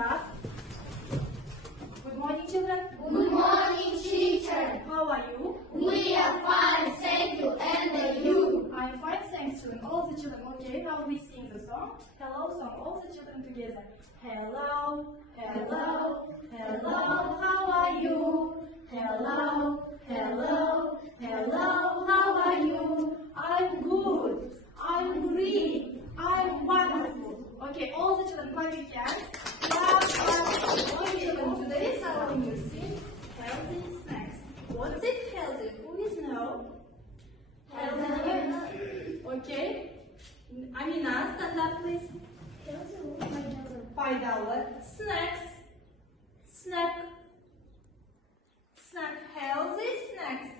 Amanda. Good morning, children. Good morning, teacher. How are you? We are fine, thank you. And you? I'm fine, thanks, children. All the children, okay? Now we sing the song. Hello song. All the children together. Hello, hello, hello. How are you? Hello, hello, hello. How are you? I'm good. I'm great. I'm wonderful. Okay, all the children, clap your hands. Clap, clap. Okay, children, today is our new thing. Healthy snacks. What's it healthy? Who is know? Healthy snacks. Okay. Amina, stand up, please. Пайдалы. Snacks. Snack. Snack. Healthy snacks.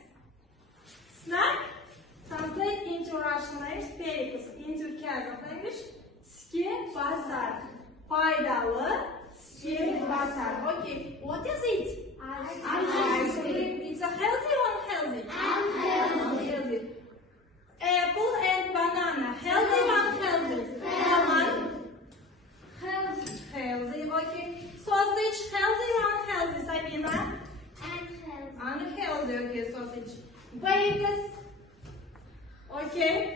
Snack. Translate into Russian language. Перекус into Kazakh language. Ske basar. Пайдалы. Ske basar. Okay. What is it? Ice cream. It's a healthy or unhealthy? Unhealthy. Apple and banana. Healthy or unhealthy? Healthy. Healthy, okay. Sausage, healthy or unhealthy, Sabina? Unhealthy, okay, sausage. Bagels, okay.